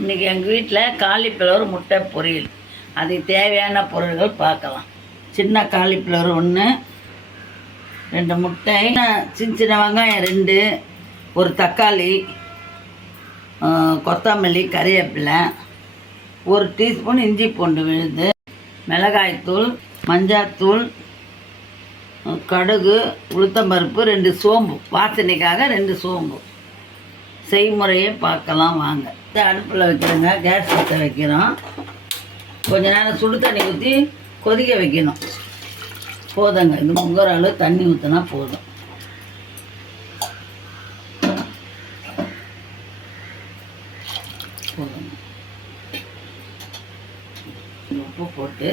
இன்றைக்கி எங்கள் வீட்டில் காலிஃப்ளவர் முட்டை பொரியல். அதுக்கு தேவையான பொருள்கள் பார்க்கலாம். சின்ன காலிஃப்ளவர் 1, 2 முட்டை, சின்ன சின்ன வெங்காயம் 2, ஒரு தக்காளி, கொத்தமல்லி, கறிவேப்பிலை, 1 டீஸ்பூன் இஞ்சி பூண்டு விழுது, மிளகாய்த்தூள், மஞ்சாத்தூள், கடுகு, உளுத்தம்பருப்பு, 2 சோம்பு, வாசனைக்காக 2 சோம்பு. செய்முறையை பார்க்கலாம் வாங்க. அடுப்பில் வைக்கிறோங்க, கேஸ் பற்ற வைக்கிறோம். கொஞ்ச நேரம் சுடு தண்ணி ஊற்றி கொதிக்க வைக்கணும். போதுங்க, இது முங்குற அளவு தண்ணி ஊற்றினா போதும். போதுங்க, உப்பு போட்டு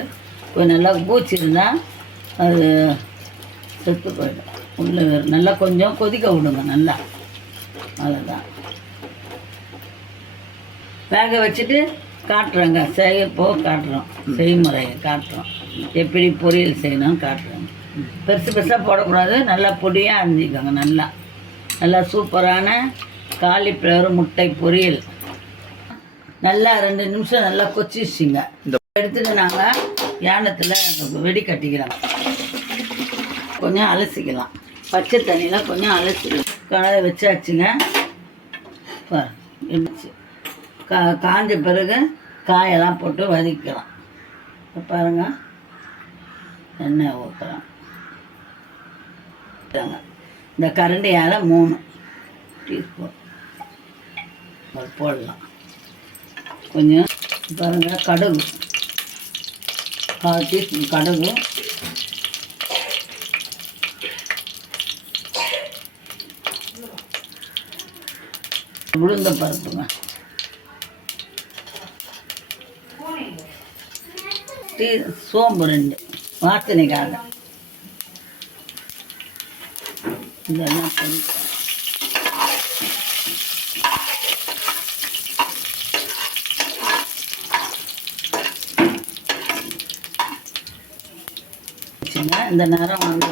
கொஞ்சம் நல்லா பூச்சி இருந்தால் அது செத்து போயிடும். உள்ளே நல்லா கொஞ்சம் கொதிக்க விடுங்க. நல்லா அவ்வளோதான். வேக வச்சுட்டு காட்டுறோங்க. காட்டுறோம், செய்முறையை காட்டுறோம். எப்படி பொரியல் செய்யணும்னு காட்டுறோங்க. பெருசு பெருசாக போடக்கூடாது, நல்லா பொடியாக அரிஞ்சிக்கோங்க. நல்லா சூப்பரான காலிஃப்ளவர் முட்டை பொரியல். நல்லா 2 நிமிஷம் நல்லா கொச்சிச்சிங்க. எடுத்துட்டு நாங்கள் யானத்தில் வெடி கட்டிக்கிறோம். கொஞ்சம் அலசிக்கலாம். பச்சை தண்ணியில் கொஞ்சம் அலசிக்கலாம். கடாயை வச்சாச்சுங்க. இருந்துச்சு காஞ்ச பிறகு காயெல்லாம் போட்டு வதக்கலாம். பாருங்க, எண்ணெய் ஊற்றுறோம். இந்த கரண்டியால் 3 டீஸ்பூன் போடலாம். கொஞ்சம் பாருங்கள், கடுகு 1/4 டீஸ்பூன் கடுகு, உளுந்த பருப்புங்க, சோம்பு 2 வாசனைக்காக. இதெல்லாம் இந்த நேரம் வந்து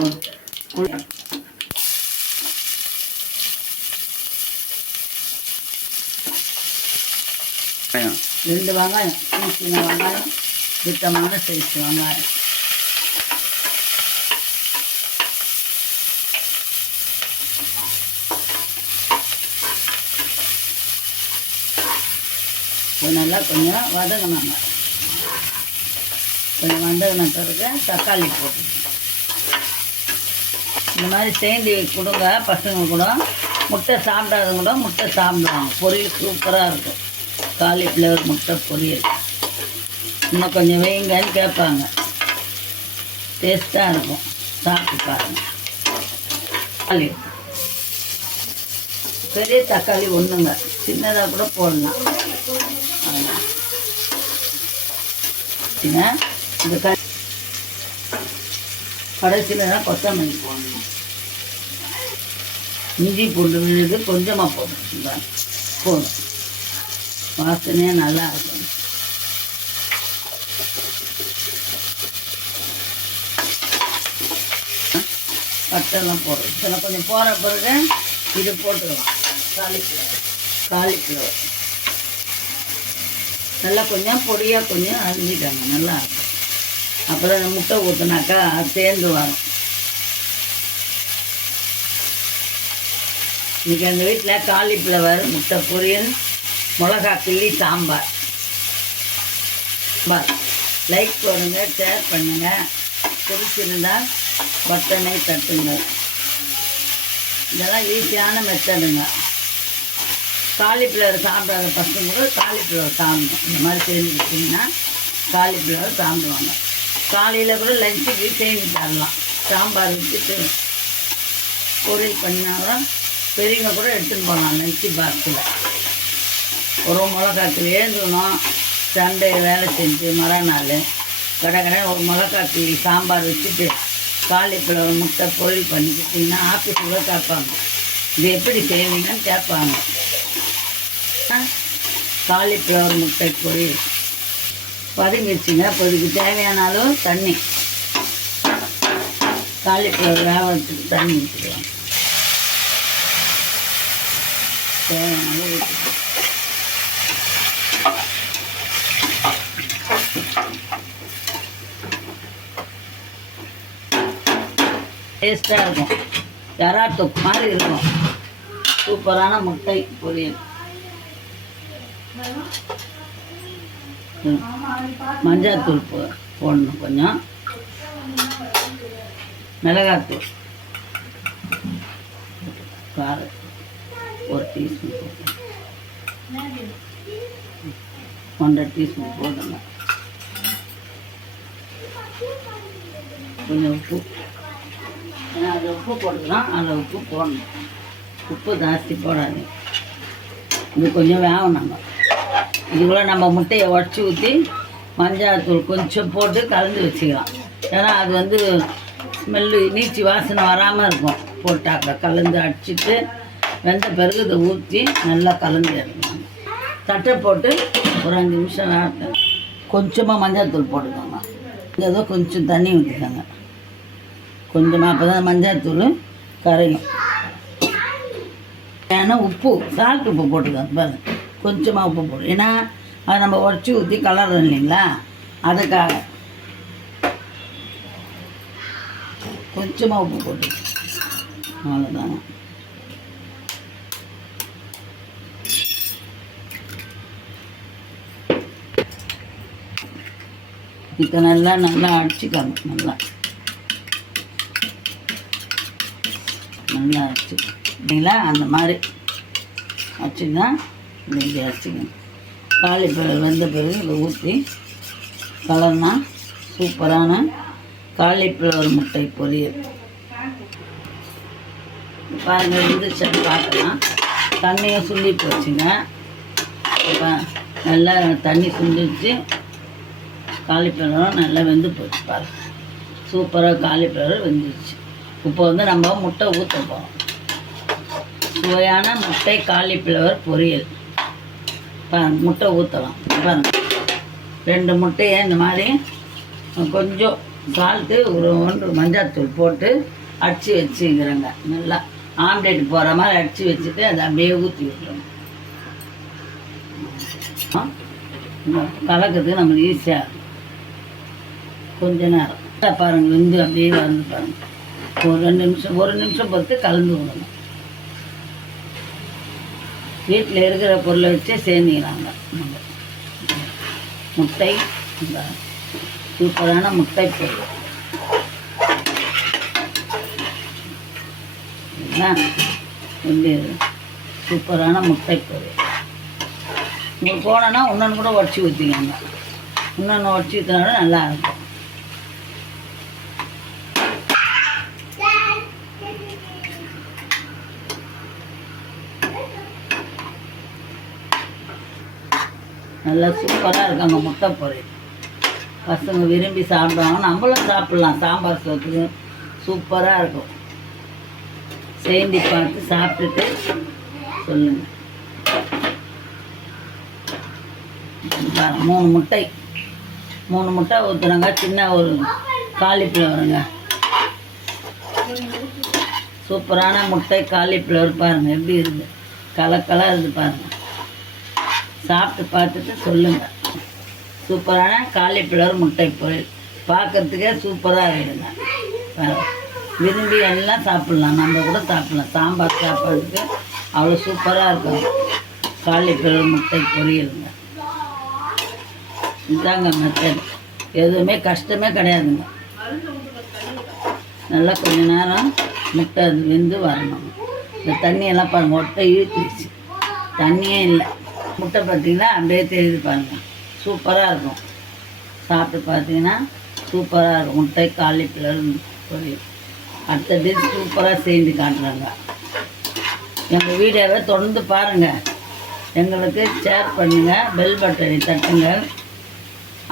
2 வெங்காயம், சின்ன வெங்காயம், சுத்தமான சைஸ் வெங்காயம். நல்லா கொஞ்சம் வதங்கினாங்க. கொஞ்சம் வதங்கின பிறகு தக்காளி போட்டு இந்த மாதிரி சேர்ந்து கொடுங்க. பசங்க கூட முட்டை சாப்பிடாதவங்க கூட முட்டை சாப்பிடுவாங்க. பொரியல் சூப்பராக இருக்கும். காலிஃப்ளவர் முட்டை பொரியல் இன்னும் கொஞ்சம் வைங்கன்னு கேட்பாங்க. டேஸ்ட்டாக இருக்கும், சாப்பிட்டு பாருங்கள். தக்காளி, பெரிய தக்காளி 1ங்க, சின்னதாக கூட போடலாம். இந்த கடைசியில் தான் கொத்தமல்லி போடணும். இஞ்சி பூண்டு விழுது கொஞ்சமாக போதும். வாசனையாக நல்லா இருக்கும். பட்டெல்லாம் போடுறோம். இதில் கொஞ்சம் போகிற பிறகு இது போட்டுருவோம். காலிஃப்ளவர் நல்லா கொஞ்சம் பொடியாக கொஞ்சம் அரிஞ்சிட்டாங்க. நல்லா இருக்கும். அப்புறம் முட்டை ஊற்றினாக்கா சேர்ந்து வரும். இன்றைக்கி எங்கள் வீட்டில் காலிஃப்ளவர் முட்டை பொரியல், மிளகா கிள்ளி, சாம்பார். லைக் போடுங்க, ஷேர் பண்ணுங்கள். பிடிச்சிருந்தால் பட்டனை தட்டுங்க. இதெல்லாம் ஈஸியான மெத்தடுங்க. காலிஃப்ளவர் சாப்பிடாத பசங்க கூட காலிஃப்ளவர் சாப்பிடணும். இந்த மாதிரி செஞ்சுக்கிட்டிங்கன்னா காலிஃப்ளவர் சாப்பிடுவாங்க. காலையில் கூட லஞ்சுக்கு செஞ்சு தரலாம். சாம்பார் வச்சுட்டு பொரியல் பண்ணாலும் பெரியவங்க கூட எடுத்துன்னு போகலாம் லஞ்சு பாக்ஸில். ஒரு மிளகாக்கிளி எழுந்துக்கணும். சண்டே வேலை செஞ்சு மறுநாள் கடை ஒரு மிளகாக்கிளி சாம்பார் வச்சுட்டு காலிஃப்ளவர் முட்டை பொரியல் பண்ணிக்கிட்டிங்கன்னா ஆஃபீஸில் கேட்பாங்க, இது எப்படி செய்வீங்கன்னு கேட்பாங்க. காலிஃப்ளவர் முட்டை பொரியல் பதுங்கிடுச்சுங்க. இப்போதுக்கு தேவையான அளவு தண்ணி, காலிஃப்ளவர் வேகிறதுக்கு தண்ணி ஊற்றிக்கலாம். தேவையான அளவு ஊற்றிக்கலாம். டேஸ்ட்டாக இருக்கும். எறா தொக்கு மாதிரி இருக்கும். சூப்பரான முட்டை பொரியல். மஞ்சள்தூள் போடணும், கொஞ்சம் மிளகாத்தூள் காரம் 1 டீஸ்பூன் போட்டு 1.5 டீஸ்பூன் போடணும். கொஞ்சம் உப்பு, ஏன்னா அதில் உப்பு போட்டுக்கலாம், அதில் உப்பு போடணும். உப்பு ஜாஸ்தி போடாது. இது கொஞ்சம் வேகணும். இதுக்குள்ளே நம்ம முட்டையை உடச்சி ஊற்றி மஞ்சள்தூள் கொஞ்சம் போட்டு கலந்து வச்சுக்கலாம். ஏன்னா அது வந்து ஸ்மெல்லு நீச்சி வாசனை வராமல் இருக்கும். போட்டாக்க கலந்து அடிச்சுட்டு வெந்த பிறகு இதை ஊற்றி நல்லா கலந்து எடுக்கணும். தட்டை போட்டு ஒரு 5 நிமிஷம் நேரத்தை கொஞ்சமாக மஞ்சள்தூள் போட்டுக்கோங்க. ஏதோ கொஞ்சம் தண்ணி ஊற்றிக்கோங்க கொஞ்சமாக, அப்போ தான் மஞ்சள்தூள் கரையும். ஏன்னா உப்பு சால்ட் உப்பு போட்டுக்கோங்க பாருங்க, கொஞ்சமாக உப்பு போடும். ஏன்னா அதை நம்ம உடச்சி ஊற்றி கலர்றோம் இல்லைங்களா, அதுக்காக கொஞ்சமாக உப்பு போட்டு அவ்வளோதாங்க. இப்போ நல்லா அடிச்சுக்கணும். நல்லா அடிச்சுங்களா, அந்த மாதிரி அடிச்சுன்னா இப்படி அடிச்சுக்கணும். காலிஃப்ளவர் வெந்த பிறகு இதை ஊற்றி கலர்னா சூப்பரான காலிஃப்ளவர் முட்டை பொரியல். பாருங்கள், இருந்துச்சு பார்க்கலாம். தண்ணியை சுண்டி போச்சுங்க. இப்போ நல்லா தண்ணி சுண்டிச்சு, காலிஃப்ளவரும் நல்லா வெந்து போச்சு. பாருங்கள், சூப்பராக காலிஃப்ளவர் வெந்துச்சு. இப்போ வந்து நம்ம முட்டை ஊற்ற போகிறோம். சுவையான முட்டை காலிஃப்ளவர் பொரியல். முட்டை ஊற்றலாம். பாருங்கள், 2 முட்டையை இந்த மாதிரி கொஞ்சம் சால்ட்டு, ஒரு 1 மஞ்சள்தூள் போட்டு அடித்து வச்சுக்கிறேங்க. நல்லா ஆம்லேட் போகிற மாதிரி அடித்து வச்சுட்டு அதை அப்படியே ஊற்றி விட்டுருங்க. கலக்கிறதுக்கு நம்மளுக்கு ஈஸியாக கொஞ்ச நேரம் பாருங்கள், வெந்து அப்படியே வந்து பாருங்கள். ஒரு 1 நிமிஷம் பொறுத்து கலந்து விடணும். வீட்டில் இருக்கிற பொருளை வச்சே சேர்ந்துக்கிறாங்க. முட்டை, இந்த சூப்பரான முட்டை பொருள் எப்படி சூப்பரான முட்டை பொருள். உங்களுக்கு போனோன்னா இன்னொன்று கூட உடச்சி ஊற்றிக்கோங்க. இன்னொன்று உடச்சி ஊற்றினாலும் நல்லாயிருக்கும். நல்லா சூப்பராக இருக்காங்க முட்டை பொரியல். பசங்க விரும்பி சாப்பிடுவாங்க, நம்மளும் சாப்பிட்லாம். சாம்பார் சோத்துக்கு சூப்பராக இருக்கும். செய்தி பார்த்து சாப்பிட்டுட்டு சொல்லுங்கள். 3 முட்டை ஊற்றுறாங்க. சின்ன ஒரு காலிஃப்ளவருங்க. சூப்பரான முட்டை காலிஃப்ளவர் பாருங்கள் எப்படி இருக்குது, கலக்கலாக இருக்குது பாருங்கள். சாப்பிட்டு பார்த்துட்டு சொல்லுங்கள். சூப்பரான காலிஃப்ளவர் முட்டை பொரியல் பார்க்குறதுக்கே சூப்பராக இருக்குதுங்க. விரும்பி எல்லாம் சாப்பிட்லாம், நம்ம கூட சாப்பிட்லாம். சாம்பார் சாப்பிட்றதுக்கு அவ்வளோ சூப்பராக இருக்கும் காலிஃப்ளவர் முட்டை பொரியலுங்க. இதுதாங்க மெத்தட். எதுவுமே கஷ்டமே கிடையாதுங்க. நல்லா கொஞ்ச நேரம் முட்டை அது வெந்து வரணும். இந்த தண்ணியெல்லாம் பாருங்கள், ஒட்டை இழுத்துருச்சு, தண்ணியே இல்லை. முட்டை பார்த்தீங்கன்னா அப்படியே தெரியுது பாருங்கள், சூப்பராக இருக்கும். சாப்பிட்டு பார்த்தீங்கன்னா சூப்பராக இருக்கும் முட்டை காலிஃப்ளவர் பொரியல். அடுத்த டிஷ் சூப்பராக செஞ்சு காட்டுறாங்க. எங்கள் வீடியோவை தொடர்ந்து பாருங்கள், எங்களுக்கு ஷேர் பண்ணுங்கள், பெல் பட்டனை தட்டுங்க.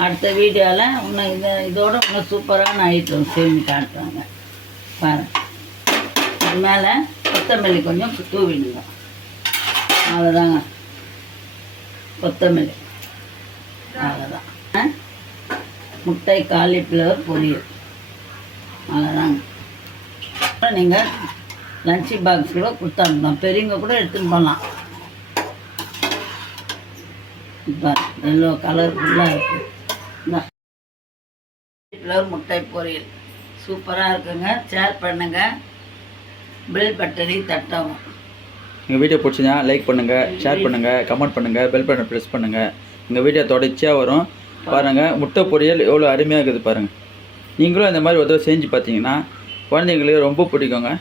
அடுத்த வீடியோவில் இன்னும் இதோட இன்னும் சூப்பரான ஐட்டம் செஞ்சு காட்டுறாங்க பாருங்கள். அது மேலே கொத்தமல்லி கொஞ்சம் தூவிடுங்க. அவ்வளோதாங்க, கொத்தமல்லி அவ்வளோதான். முட்டை காலிஃப்ளவர் பொரியல் அவ்வளோதாங்க. நீங்கள் லஞ்ச் பாக்ஸ் கூட கொடுத்தாங்க, பெரியவங்க கூட எடுத்துன்னு போகலாம். இப்போ எல்லோ கலர்ஃபுல்லாக இருக்குது. காலிஃப்ளவர் முட்டை பொரியல் சூப்பராக இருக்குங்க. ஷேர் பண்ணுங்கள், பெல் பட்டனை தட்டவும். எங்கள் வீடியோ பிடிச்சிருந்தா லைக் பண்ணுங்கள், ஷேர் பண்ணுங்கள், கமெண்ட் பண்ணுங்கள், பெல் பட்டனை ப்ரெஸ் பண்ணுங்கள். எங்கள் வீடியோ தொடர்ச்சியாக வரும் பாருங்கள். முட்டை பொரியல் எவ்வளோ அருமையாக இருக்குது பாருங்கள். நீங்களும் இந்த மாதிரி ஒரு தடவை செஞ்சு பார்த்தீங்கன்னா குழந்தைங்களுக்கு ரொம்ப பிடிக்குங்க.